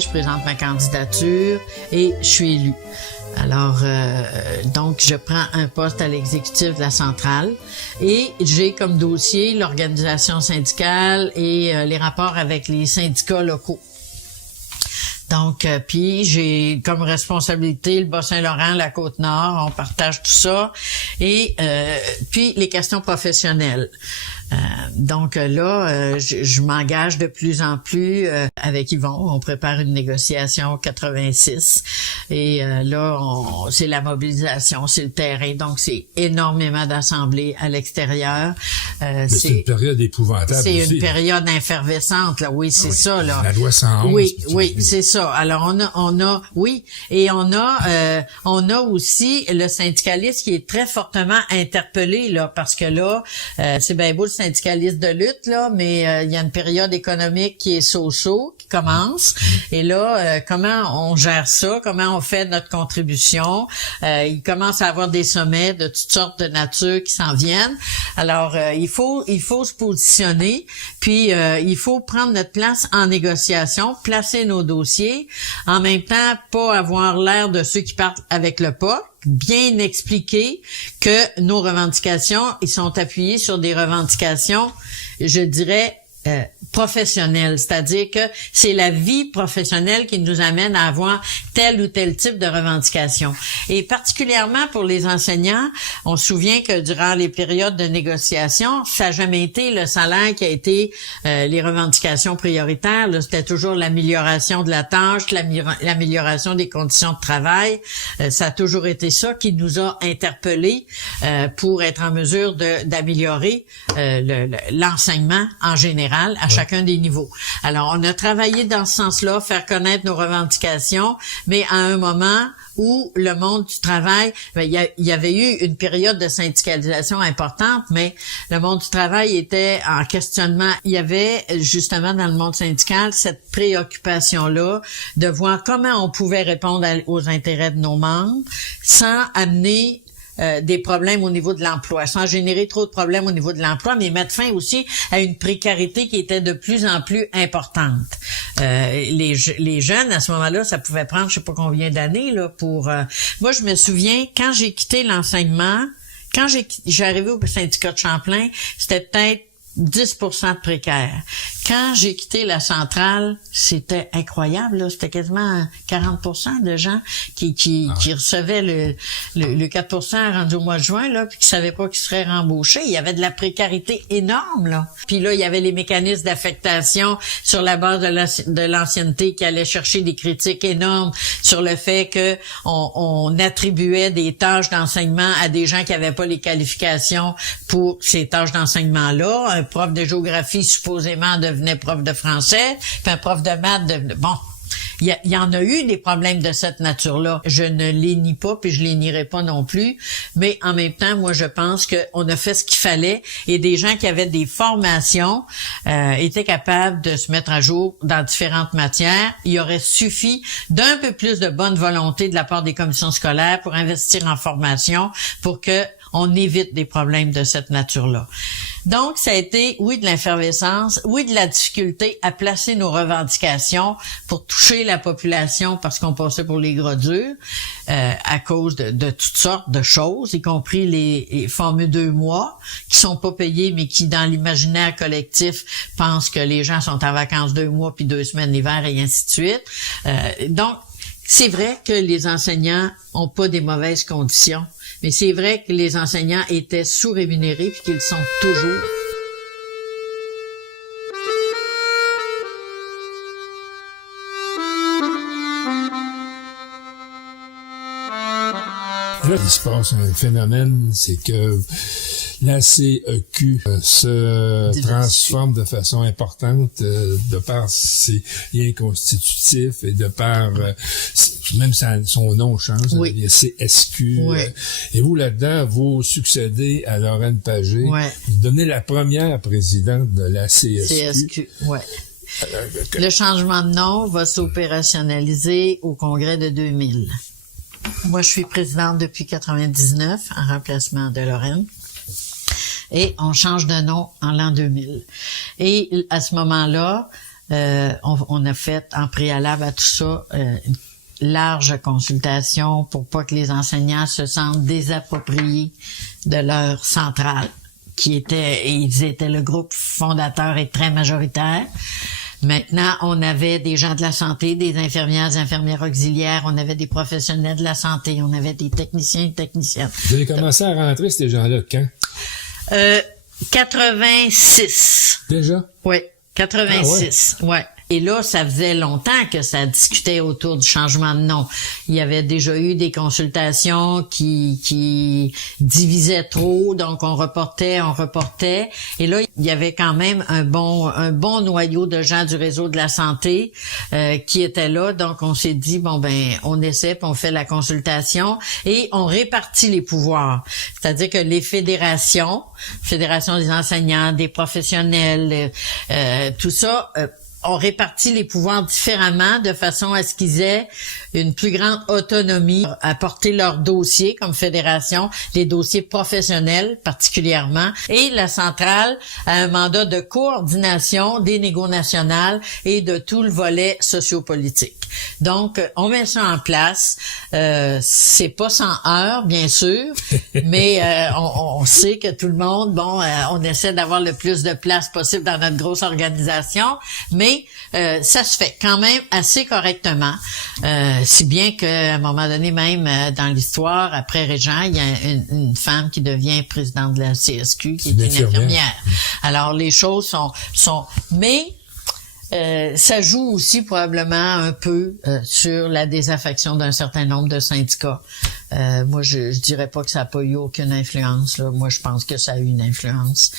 je présente ma candidature et je suis élue. Alors, donc, je prends un poste à l'exécutif de la centrale et j'ai comme dossier l'organisation syndicale et les rapports avec les syndicats locaux. Donc, puis j'ai comme responsabilité le Bas-Saint-Laurent, la Côte-Nord, on partage tout ça, et puis les questions professionnelles. Donc là, je m'engage de plus en plus avec Yvon. On prépare une négociation 86 et là, c'est la mobilisation, c'est le terrain. Donc, c'est énormément d'assemblées à l'extérieur. C'est une période épouvantable. C'est aussi, une période effervescente, là. Oui, c'est ça, là. La loi 111. Oui, c'est ça. Alors, on a aussi le syndicaliste qui est très fortement interpellé, là, parce que là, c'est bien beau le syndicaliste de lutte, là, mais il y a une période économique qui est so-so, qui commence. Et là, comment on gère ça? Comment on fait notre contribution? Il commence à avoir des sommets de toutes sortes de nature qui s'en viennent. Alors, il faut se positionner, puis il faut prendre notre place en négociation, placer nos dossiers, en même temps, pas avoir l'air de ceux qui partent avec le pas, bien expliquer que nos revendications, ils sont appuyés sur des revendications, je dirais, professionnelle, c'est-à-dire que c'est la vie professionnelle qui nous amène à avoir tel ou tel type de revendication. Et particulièrement pour les enseignants, on se souvient que durant les périodes de négociation, ça n'a jamais été le salaire qui a été les revendications prioritaires. Là, c'était toujours l'amélioration de la tâche, l'amélioration des conditions de travail. Ça a toujours été ça qui nous a interpellés pour être en mesure d'améliorer l'enseignement en général à chacun des niveaux. Alors, on a travaillé dans ce sens-là, faire connaître nos revendications, mais à un moment où le monde du travail, il y avait eu une période de syndicalisation importante, mais le monde du travail était en questionnement. Il y avait justement dans le monde syndical cette préoccupation-là de voir comment on pouvait répondre aux intérêts de nos membres sans amener des problèmes au niveau de l'emploi, sans générer trop de problèmes au niveau de l'emploi, mais mettre fin aussi à une précarité qui était de plus en plus importante. Les jeunes, à ce moment-là, ça pouvait prendre je sais pas combien d'années là pour... Moi, je me souviens, quand j'ai quitté l'enseignement, quand j'ai arrivé au syndicat de Champlain, c'était peut-être 10% de précaires. Quand j'ai quitté la centrale, c'était incroyable, là. C'était quasiment 40% de gens qui recevaient le 4% rendu au mois de juin, là, puis qui savaient pas qu'ils seraient rembauchés. Il y avait de la précarité énorme, là. Puis là, il y avait les mécanismes d'affectation sur la base de l'ancienneté qui allaient chercher des critiques énormes sur le fait que on attribuait des tâches d'enseignement à des gens qui avaient pas les qualifications pour ces tâches d'enseignement-là. Un prof de géographie supposément devenait prof de français, puis un prof de maths devenait... Bon, il y en a eu des problèmes de cette nature-là. Je ne les nie pas, puis je les nierai pas non plus, mais en même temps, moi, je pense qu'on a fait ce qu'il fallait et des gens qui avaient des formations étaient capables de se mettre à jour dans différentes matières. Il aurait suffi d'un peu plus de bonne volonté de la part des commissions scolaires pour investir en formation pour que on évite des problèmes de cette nature-là. Donc, ça a été, oui, de l'effervescence, oui, de la difficulté à placer nos revendications pour toucher la population parce qu'on passait pour les gros durs à cause de toutes sortes de choses, y compris les fameux 2 mois qui sont pas payés, mais qui, dans l'imaginaire collectif, pensent que les gens sont en vacances 2 mois puis 2 semaines l'hiver et ainsi de suite. Donc, c'est vrai que les enseignants ont pas des mauvaises conditions. Mais c'est vrai que les enseignants étaient sous-rémunérés puis qu'ils sont toujours. Là, il se passe un phénomène, c'est que la CEQ se transforme de façon importante de par ses liens constitutifs et de par même son nom change, ça devient CSQ. Oui. Et vous, là-dedans, vous succédez à Lorraine Pagé. Ouais. Vous devenez la première présidente de la CSQ. CSQ, ouais. Le changement de nom va s'opérationnaliser au congrès de 2000. Moi, je suis présidente depuis 99 en remplacement de Lorraine. Et on change de nom en l'an 2000. Et à ce moment-là, on a fait en préalable à tout ça une large consultation pour pas que les enseignants se sentent désappropriés de leur centrale, ils étaient le groupe fondateur et très majoritaire. Maintenant, on avait des gens de la santé, des infirmières auxiliaires, on avait des professionnels de la santé, on avait des techniciens et techniciennes. Vous avez commencé à rentrer ces gens-là quand? 86. Déjà? Oui, 86. Ouais. Et là, ça faisait longtemps que ça discutait autour du changement de nom. Il y avait déjà eu des consultations qui divisaient trop, donc on reportait. Et là, il y avait quand même un bon noyau de gens du réseau de la santé qui étaient là. Donc, on s'est dit, on essaie, puis on fait la consultation et on répartit les pouvoirs. C'est-à-dire que les fédération des enseignants, des professionnels, tout ça, on répartit les pouvoirs différemment de façon à ce qu'ils aient une plus grande autonomie à porter leurs dossiers comme fédération, les dossiers professionnels particulièrement, et la centrale a un mandat de coordination des négos nationales et de tout le volet sociopolitique. Donc, on met ça en place. C'est pas sans heurts, bien sûr, mais on sait que tout le monde, on essaie d'avoir le plus de place possible dans notre grosse organisation, mais ça se fait quand même assez correctement. Si bien qu'à un moment donné, même dans l'histoire, après Régent, il y a une femme qui devient présidente de la CSQ, qui est une infirmière. Alors, les choses sont mais ça joue aussi probablement un peu sur la désaffection d'un certain nombre de syndicats. Moi, je dirais pas que ça n'a pas eu aucune influence, là. Moi, je pense que ça a eu une influence.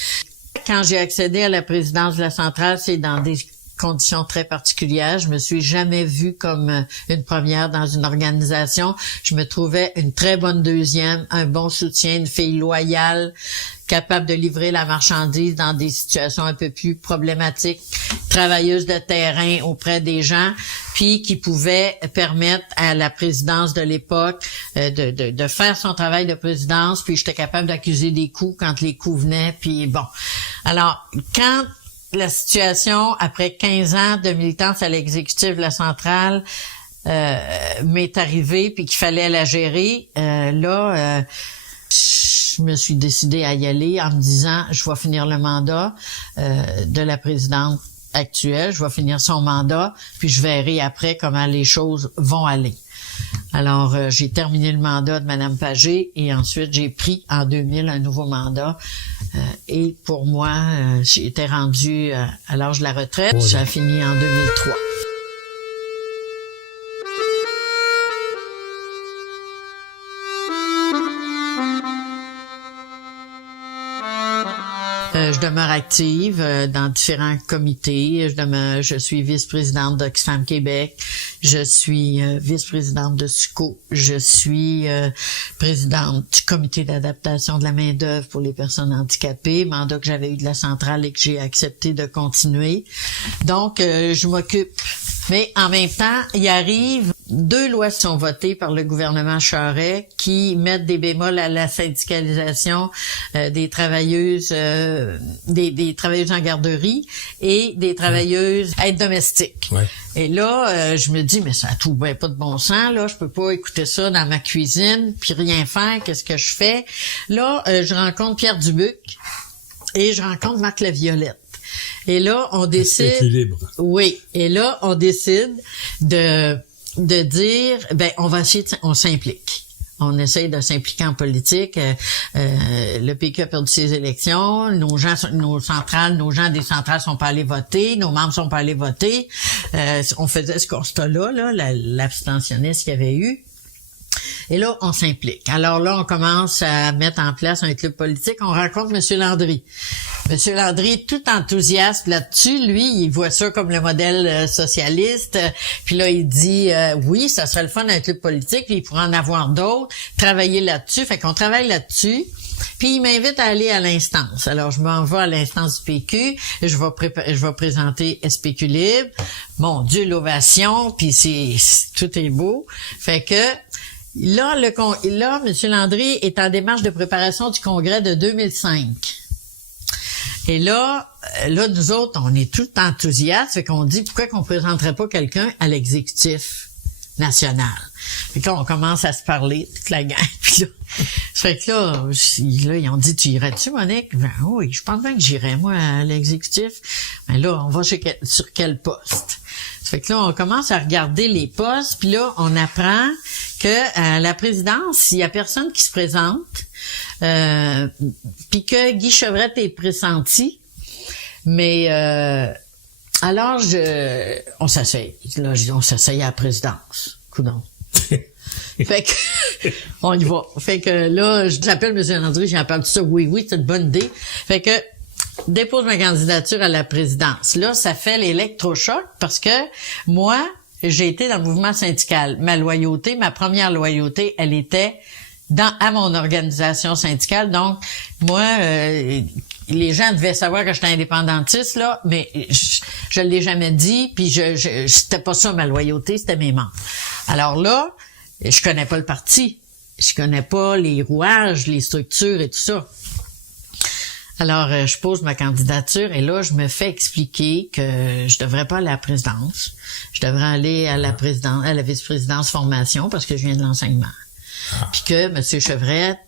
Quand j'ai accédé à la présidence de la centrale, c'est dans des conditions très particulières. Je me suis jamais vue comme une première dans une organisation. Je me trouvais une très bonne deuxième, un bon soutien, une fille loyale, capable de livrer la marchandise dans des situations un peu plus problématiques, travailleuse de terrain auprès des gens, puis qui pouvait permettre à la présidence de l'époque de faire son travail de présidence, puis j'étais capable d'accuser des coups quand les coups venaient, puis bon. Alors, quand la situation, après 15 ans de militance à l'exécutif de la centrale, m'est arrivée, puis qu'il fallait la gérer, je me suis décidée à y aller en me disant, je vais finir le mandat de la présidente actuelle, je vais finir son mandat, puis je verrai après comment les choses vont aller. Alors, j'ai terminé le mandat de Mme Pagé et ensuite j'ai pris en 2000 un nouveau mandat. Et pour moi, j'ai été rendue à l'âge de la retraite. Ça a fini en 2003. Je demeure active dans différents comités. Je suis vice-présidente d'Oxfam Québec. Je suis vice-présidente de SUCO. Je suis présidente du comité d'adaptation de la main-d'œuvre pour les personnes handicapées, mandat que j'avais eu de la centrale et que j'ai accepté de continuer. Donc, je m'occupe. Mais en même temps, il arrive 2 lois qui sont votées par le gouvernement Charest qui mettent des bémols à la syndicalisation des travailleuses des travailleuses en garderie et des travailleuses aides domestiques. Ouais. Et là, je me dis, mais ça a tout pas de bon sens, là. Je peux pas écouter ça dans ma cuisine puis rien faire. Qu'est-ce que je fais? Là, je rencontre Pierre Dubuc et je rencontre Marc Laviolette. Et là, on décide... Équilibre. Oui. Et là, on décide de dire, on s'implique. On essaye de s'impliquer en politique. Le PQ a perdu ses élections. Nos gens des centrales sont pas allés voter. Nos membres sont pas allés voter. On faisait ce constat-là, l'abstentionniste qu'il y avait eu. Et là, on s'implique. Alors là, on commence à mettre en place un club politique. On rencontre M. Landry. M. Landry, tout enthousiaste là-dessus, lui, il voit ça comme le modèle socialiste. Puis là, il dit, oui, ça serait le fun d'un club politique, puis il pourrait en avoir d'autres, travailler là-dessus. Fait qu'on travaille là-dessus. Puis il m'invite à aller à l'instance. Alors, je m'en vais à l'instance du PQ. Je vais présenter SPQ Libre. Mon Dieu, l'ovation, puis tout est beau. Fait que... Là, M. Landry est en démarche de préparation du congrès de 2005. Et là, là, nous autres, on est tout enthousiastes, fait qu'on dit pourquoi qu'on présenterait pas quelqu'un à l'exécutif national. Fait que là, on commence à se parler, toute la gang. Puis là, fait que là, ils ont dit, tu irais-tu, Monique? Ben oui, je pense bien que j'irais, moi, à l'exécutif. Mais là, on va sur quel poste? Fait que là, on commence à regarder les postes, puis là, on apprend que à la présidence, il y a personne qui se présente, puis que Guy Chevrette est pressenti. Mais alors, on s'essaye. Là, on s'essaye à la présidence. Coudonc. Fait que on y va. Fait que là, j'appelle M. Landry, j'en parle de ça. Oui, c'est une bonne idée. Fait que dépose ma candidature à la présidence. Là, ça fait l'électrochoc parce que moi, j'ai été dans le mouvement syndical. Ma première loyauté, elle était à mon organisation syndicale. Donc, moi, les gens devaient savoir que j'étais indépendantiste, là, mais je l'ai jamais dit, puis c'était pas ça ma loyauté, c'était mes membres. Alors là, je connais pas le parti. Je connais pas les rouages, les structures et tout ça. Alors, je pose ma candidature et là, je me fais expliquer que je devrais pas aller à la présidence. Je devrais aller à la vice-présidence formation parce que je viens de l'enseignement. Puis que M. Chevrette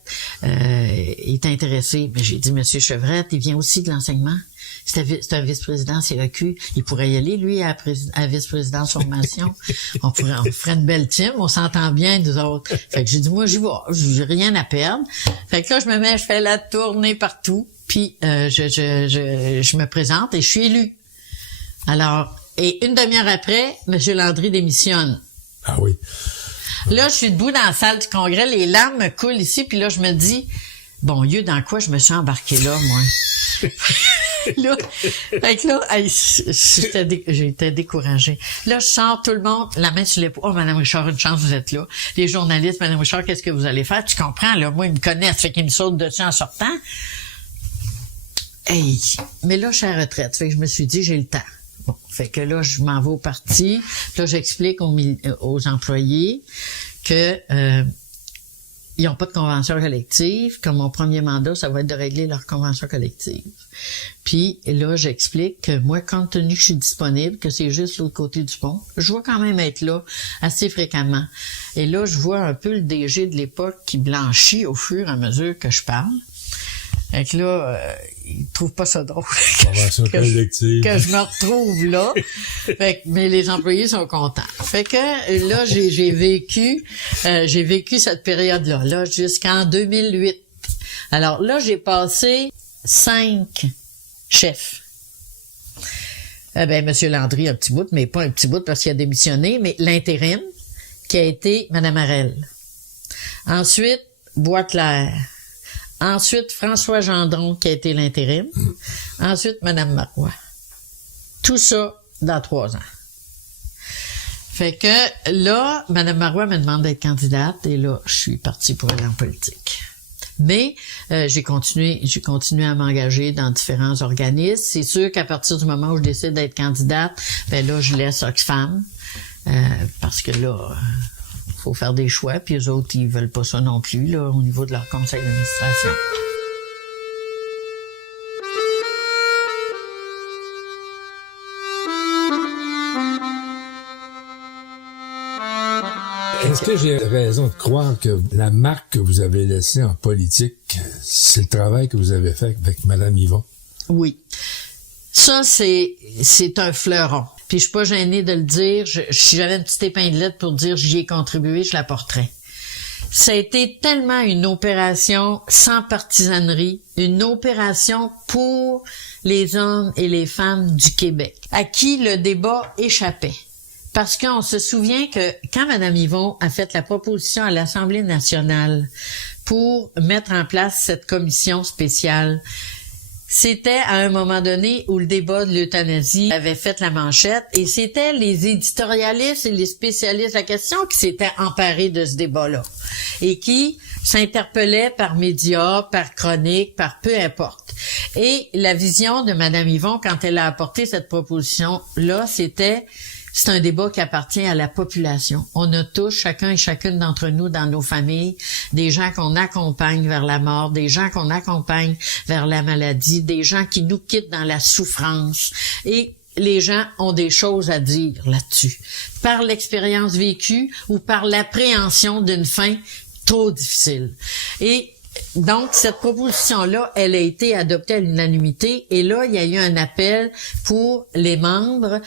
est intéressé. Mais j'ai dit, M. Chevrette, il vient aussi de l'enseignement. C'est un vice-président CEQ. Il pourrait y aller, lui, à vice-présidence formation. On ferait une belle team. On s'entend bien, nous autres. Fait que j'ai dit, moi, j'y vais. J'ai rien à perdre. Fait que là, je fais la tournée partout. Puis, je me présente et je suis élue. Alors, et une demi-heure après, M. Landry démissionne. Ah oui. Là, je suis debout dans la salle du congrès, les larmes me coulent ici, puis là, je me dis, bon Dieu, dans quoi je me suis embarquée là, moi? Là, fait que là, j'étais découragée. Là, je sors tout le monde, la main sur l'épaule. Oh, Madame Richard, une chance, vous êtes là. Les journalistes, Madame Richard, qu'est-ce que vous allez faire? Tu comprends, là, moi, ils me connaissent, fait qu'ils me sautent dessus en sortant. Hey! Mais là, je suis à la retraite, fait que je me suis dit, j'ai le temps. Bon, fait que là, je m'en vais au parti. Là, j'explique aux employés que ils n'ont pas de convention collective. Comme mon premier mandat, ça va être de régler leur convention collective. Puis là, j'explique que moi, compte tenu que je suis disponible, que c'est juste l'autre côté du pont, je vais quand même être là assez fréquemment. Et là, je vois un peu le DG de l'époque qui blanchit au fur et à mesure que je parle. Fait que là, il trouve pas ça drôle que je me retrouve là. Fait que, mais les employés sont contents. Fait que là, j'ai vécu cette période-là, là, jusqu'en 2008. Alors là, j'ai passé 5 chefs. M. Landry, un petit bout, mais pas un petit bout parce qu'il a démissionné, mais l'intérim, qui a été Mme Harel. Ensuite, Boisclair. Ensuite, François Gendron, qui a été l'intérim. Ensuite, Mme Marois. Tout ça dans 3 ans. Fait que là, Mme Marois me demande d'être candidate et là, je suis partie pour aller en politique. Mais j'ai continué à m'engager dans différents organismes. C'est sûr qu'à partir du moment où je décide d'être candidate, là, je laisse Oxfam parce que là... faut faire des choix, puis eux autres, ils veulent pas ça non plus, là, au niveau de leur conseil d'administration. Est-ce que j'ai raison de croire que la marque que vous avez laissée en politique, c'est le travail que vous avez fait avec Mme Yvon? Oui. Ça, c'est un fleuron. Puis je suis pas gênée de le dire. Si j'avais une petite épinglette pour dire j'y ai contribué, je la porterais. Ça a été tellement une opération sans partisanerie, une opération pour les hommes et les femmes du Québec, à qui le débat échappait. Parce qu'on se souvient que quand Mme Yvon a fait la proposition à l'Assemblée nationale pour mettre en place cette commission spéciale, c'était à un moment donné où le débat de l'euthanasie avait fait la manchette et c'était les éditorialistes et les spécialistes de la question qui s'étaient emparés de ce débat-là et qui s'interpellaient par médias, par chroniques, par peu importe. Et la vision de Mme Yvon, quand elle a apporté cette proposition-là, c'était c'est un débat qui appartient à la population. On a tous, chacun et chacune d'entre nous, dans nos familles, des gens qu'on accompagne vers la mort, des gens qu'on accompagne vers la maladie, des gens qui nous quittent dans la souffrance. Et les gens ont des choses à dire là-dessus, par l'expérience vécue ou par l'appréhension d'une fin trop difficile. Et donc, cette proposition-là, elle a été adoptée à l'unanimité et là, il y a eu un appel pour les membres,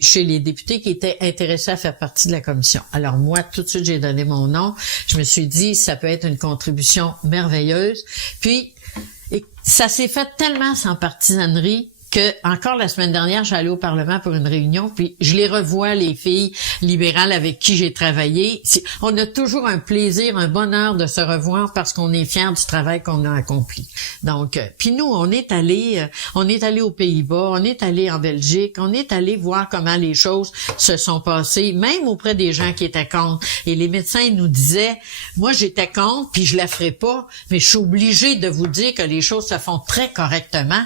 chez les députés qui étaient intéressés à faire partie de la commission. Alors moi, tout de suite, j'ai donné mon nom. Je me suis dit, ça peut être une contribution merveilleuse. Puis, ça s'est fait tellement sans partisanerie que encore la semaine dernière, j'allais au Parlement pour une réunion, puis je les revois, les filles libérales avec qui j'ai travaillé. On a toujours un plaisir, un bonheur de se revoir parce qu'on est fiers du travail qu'on a accompli. Donc, puis nous, on est allé aux Pays-Bas, on est allé en Belgique, on est allé voir comment les choses se sont passées, même auprès des gens qui étaient contre. Et les médecins nous disaient, moi j'étais contre, puis je la ferai pas, mais je suis obligée de vous dire que les choses se font très correctement.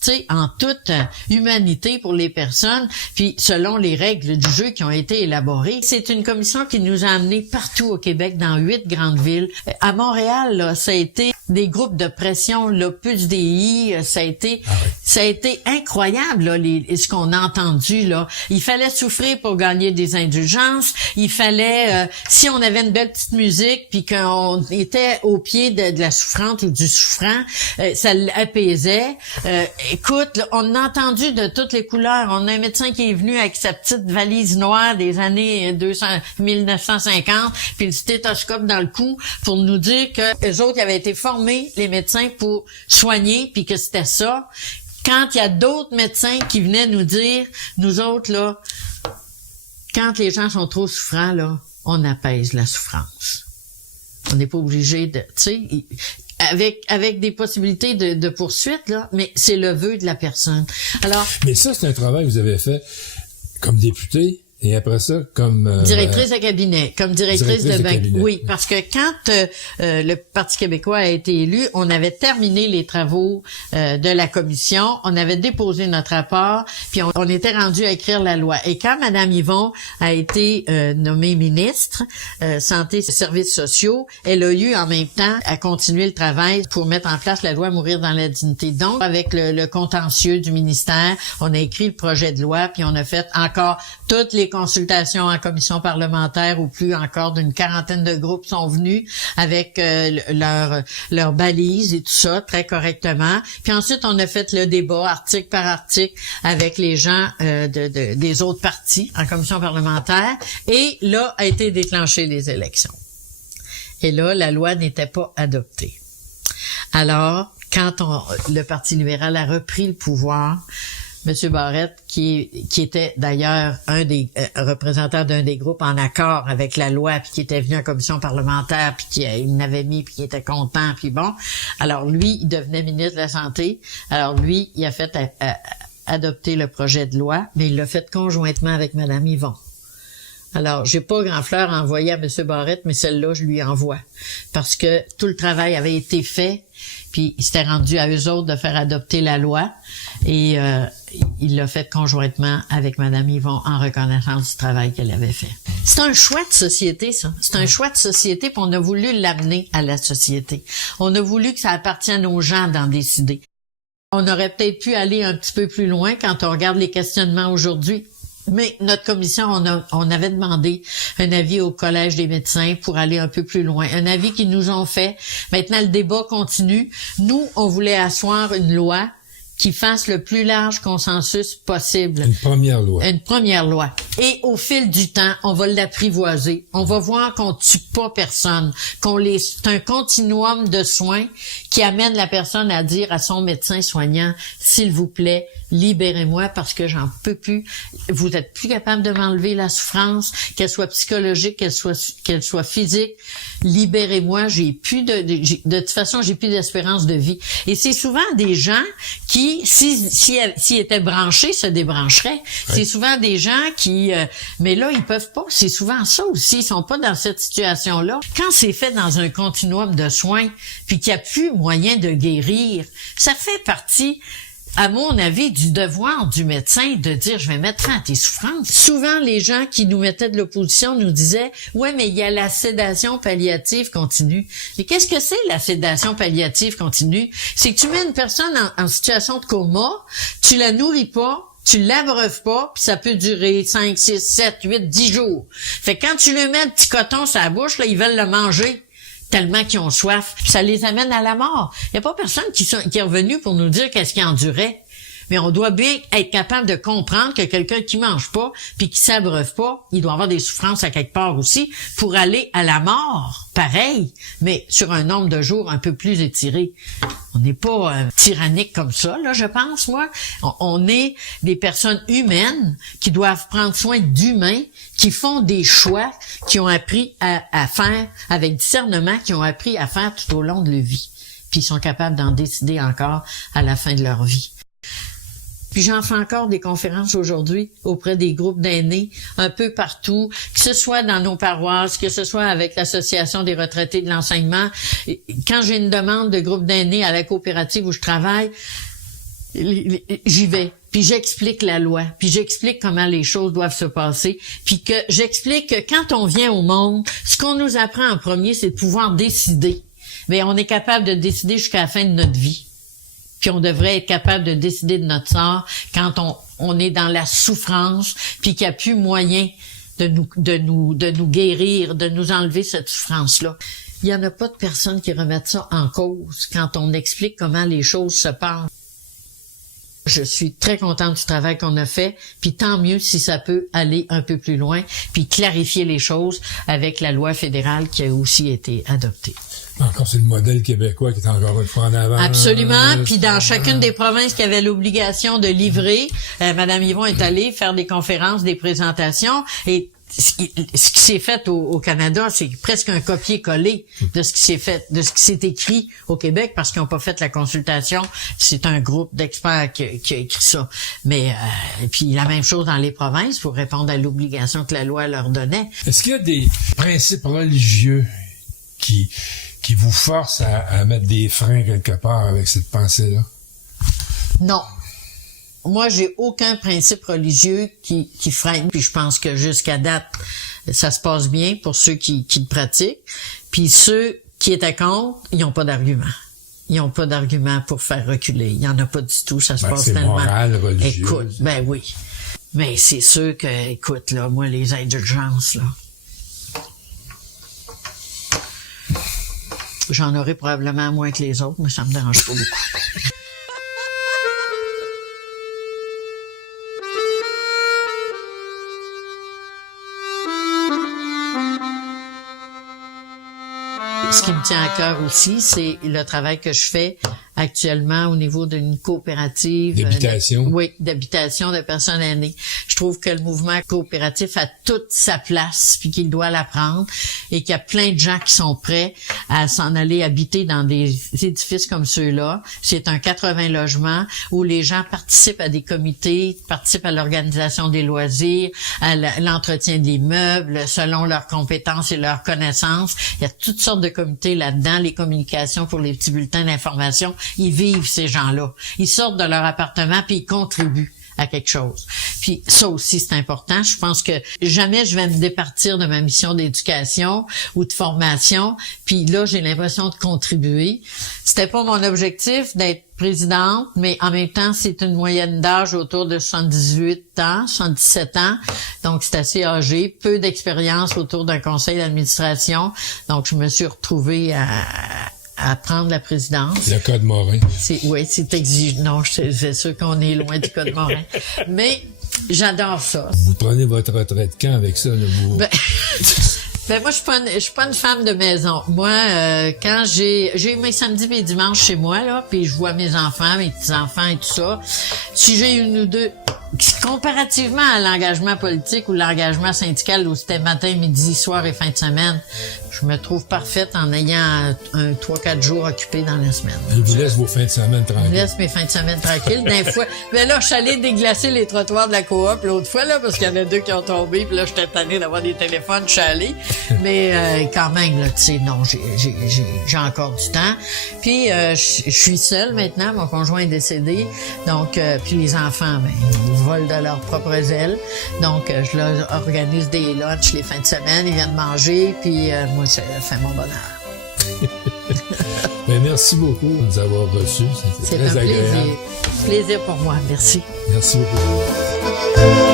Tu sais, en toute humanité pour les personnes, puis selon les règles du jeu qui ont été élaborées. C'est une commission qui nous a amenés partout au Québec, dans 8 grandes villes. À Montréal, là, ça a été des groupes de pression, l'Opus Dei, ça a été incroyable, là, ce qu'on a entendu, là. Il fallait souffrir pour gagner des indulgences. Il fallait, si on avait une belle petite musique, puis qu'on était au pied de la souffrante ou du souffrant, ça l'apaisait. Écoute, là, on a entendu de toutes les couleurs. On a un médecin qui est venu avec sa petite valise noire des années 1950, puis le stéthoscope dans le cou pour nous dire que les autres avaient été formés, les médecins, pour soigner, puis que c'était ça. Quand il y a d'autres médecins qui venaient nous dire, nous autres, là, quand les gens sont trop souffrants, là, on apaise la souffrance. On n'est pas obligé de, tu sais, avec des possibilités de poursuite, là, mais c'est le vœu de la personne. Alors. Mais ça, c'est un travail que vous avez fait comme député. Et après ça, comme directrice de cabinet, comme directrice de cabinet. Oui, parce que quand le Parti québécois a été élu, on avait terminé les travaux de la commission, on avait déposé notre rapport, puis on était rendu à écrire la loi. Et quand Mme Yvon a été nommée ministre santé et services sociaux, elle a eu en même temps à continuer le travail pour mettre en place la loi Mourir dans la dignité. Donc, avec le contentieux du ministère, on a écrit le projet de loi, puis on a fait encore toutes les consultations en commission parlementaire, ou plus encore d'une 40aine de groupes sont venus avec leur balise et tout ça très correctement. Puis ensuite, on a fait le débat article par article avec les gens des autres partis en commission parlementaire. Et là a été déclenchées les élections. Et là, la loi n'était pas adoptée. Alors, quand le Parti libéral a repris le pouvoir, M. Barrette, qui était d'ailleurs un des représentants d'un des groupes en accord avec la loi, puis qui était venu en commission parlementaire, puis il l'avait mis, puis qui était content, puis bon. Alors lui, il devenait ministre de la Santé. Alors lui, il a fait adopter le projet de loi, mais il l'a fait conjointement avec Mme Yvon. Alors, j'ai pas grand fleur à envoyer à M. Barrette, mais celle-là, je lui envoie. Parce que tout le travail avait été fait, puis il s'était rendu à eux autres de faire adopter la loi, et il l'a fait conjointement avec Mme Yvon en reconnaissance du travail qu'elle avait fait. C'est un choix de société, ça. C'est un choix de société, puis on a voulu l'amener à la société. On a voulu que ça appartienne aux gens d'en décider. On aurait peut-être pu aller un petit peu plus loin quand on regarde les questionnements aujourd'hui. Mais notre commission, on avait demandé un avis au Collège des médecins pour aller un peu plus loin. Un avis qu'ils nous ont fait. Maintenant, le débat continue. Nous, on voulait asseoir une loi qui fasse le plus large consensus possible. Une première loi. Une première loi. Et au fil du temps, on va l'apprivoiser. On va voir qu'on tue pas personne. C'est un continuum de soins qui amène la personne à dire à son médecin soignant, s'il vous plaît, libérez-moi parce que j'en peux plus. Vous êtes plus capable de m'enlever la souffrance, qu'elle soit psychologique, qu'elle soit physique. Libérez-moi. De toute façon, j'ai plus d'espérance de vie. Et c'est souvent des gens qui, s'ils étaient branchés, se débrancheraient. Ouais. C'est souvent des gens qui, mais là, ils peuvent pas. C'est souvent ça aussi. Ils sont pas dans cette situation-là. Quand c'est fait dans un continuum de soins, puis qu'il n'y a plus moyen de guérir, ça fait partie. à mon avis, du devoir du médecin de dire, je vais mettre fin à tes souffrances. Souvent, les gens qui nous mettaient de l'opposition nous disaient, ouais, mais il y a la sédation palliative continue. Mais qu'est-ce que c'est la sédation palliative continue? C'est que tu mets une personne en situation de coma, tu la nourris pas, tu l'abreuves pas, puis ça peut durer 5, 6, 7, 8, 10 jours. Fait que quand tu lui mets un petit coton sur la bouche, là, ils veulent le manger tellement qu'ils ont soif, puis ça les amène à la mort. Il n'y a pas personne qui est revenu pour nous dire qu'est-ce qu'il endurait. Mais on doit bien être capable de comprendre que quelqu'un qui mange pas puis qui s'abreuve pas, il doit avoir des souffrances à quelque part aussi pour aller à la mort. Pareil, mais sur un nombre de jours un peu plus étiré. On n'est pas tyrannique comme ça, là, je pense, moi. On est des personnes humaines qui doivent prendre soin d'humains, qui font des choix, qui ont appris à faire avec discernement, qui ont appris à faire tout au long de leur vie. Puis ils sont capables d'en décider encore à la fin de leur vie. Puis j'en fais encore des conférences aujourd'hui auprès des groupes d'aînés un peu partout, que ce soit dans nos paroisses, que ce soit avec l'Association des retraités de l'enseignement. Quand j'ai une demande de groupe d'aînés à la coopérative où je travaille, j'y vais. Puis j'explique la loi, puis j'explique comment les choses doivent se passer, puis que j'explique que quand on vient au monde, ce qu'on nous apprend en premier, c'est de pouvoir décider. Mais on est capable de décider jusqu'à la fin de notre vie. Puis on devrait être capable de décider de notre sort quand on est dans la souffrance, puis qu'il n'y a plus moyen de nous guérir, de nous enlever cette souffrance-là. Il n'y en a pas de personnes qui remettent ça en cause quand on explique comment les choses se passent. Je suis très contente du travail qu'on a fait, puis tant mieux si ça peut aller un peu plus loin, puis clarifier les choses avec la loi fédérale qui a aussi été adoptée. Encore, c'est le modèle québécois qui est encore une fois en avant. Absolument. Puis dans chacune des provinces qui avaient l'obligation de livrer, Madame Yvon est allée faire des conférences, des présentations, et ce qui s'est fait au Canada, c'est presque un copier-coller de ce qui s'est fait, de ce qui s'est écrit au Québec, parce qu'ils n'ont pas fait la consultation. C'est un groupe d'experts qui a écrit ça. Mais et puis la même chose dans les provinces pour répondre à l'obligation que la loi leur donnait. Est-ce qu'il y a des principes religieux qui vous forcent à mettre des freins quelque part avec cette pensée-là? Non. Moi, j'ai aucun principe religieux qui freine. Puis je pense que jusqu'à date, ça se passe bien pour ceux qui le pratiquent. Puis ceux qui étaient contre, ils n'ont pas d'argument. Ils n'ont pas d'argument pour faire reculer. Il n'y en a pas du tout. Ça se passe c'est tellement. Moral, religieux. Écoute, ben oui. Mais c'est sûr que, écoute, là, moi, les aides d'urgence, là. J'en aurai probablement moins que les autres, mais ça me dérange pas beaucoup. Ce qui me tient à cœur aussi, c'est le travail que je fais actuellement au niveau d'une coopérative. D'habitation. Oui, d'habitation de personnes aînées. Je trouve que le mouvement coopératif a toute sa place, puis qu'il doit la prendre, et qu'il y a plein de gens qui sont prêts à s'en aller habiter dans des édifices comme ceux-là. C'est un 80 logements où les gens participent à des comités, participent à l'organisation des loisirs, à l'entretien des meubles, selon leurs compétences et leurs connaissances. Il y a toutes sortes de comités là-dedans, les communications pour les petits bulletins d'information. Ils vivent, ces gens-là. Ils sortent de leur appartement puis ils contribuent à quelque chose. Puis ça aussi, c'est important. Je pense que jamais je vais me départir de ma mission d'éducation ou de formation. Puis là, j'ai l'impression de contribuer. C'était pas mon objectif d'être présidente, mais en même temps, c'est une moyenne d'âge autour de 78 ans, 77 ans. Donc, c'est assez âgé. Peu d'expérience autour d'un conseil d'administration. Donc, je me suis retrouvée à prendre la présidence. Le Code Morin. Oui, c'est exigeant. Non, c'est sûr qu'on est loin du Code Morin. Mais j'adore ça. Vous prenez votre retraite quand avec ça, là, vous? Ben moi, je suis pas une femme de maison. Moi, quand j'ai mes samedis et dimanches chez moi, là, puis je vois mes enfants, mes petits-enfants et tout ça, si j'ai une ou deux, comparativement à l'engagement politique ou l'engagement syndical où c'était matin, midi, soir et fin de semaine, Je me trouve parfaite en ayant 3-4 jours occupés dans la semaine. Je vous laisse vos fins de semaine tranquilles. Je laisse mes fins de semaine tranquilles. D'un fois, mais là, je suis allée déglacer les trottoirs de la coop l'autre fois, là, parce qu'il y en a 2 qui ont tombé, puis là, j'étais tannée d'avoir des téléphones, je suis allée. Mais quand même, là, tu sais, non, j'ai encore du temps. Puis, je suis seule maintenant, mon conjoint est décédé, donc, puis les enfants, ben, ils volent de leurs propres ailes. Donc, je leur organise des lunchs les fins de semaine, ils viennent manger, puis moi, ça fait mon bonheur. Ben, merci beaucoup de nous avoir reçus. C'était très agréable. Plaisir pour moi. Merci. Merci beaucoup.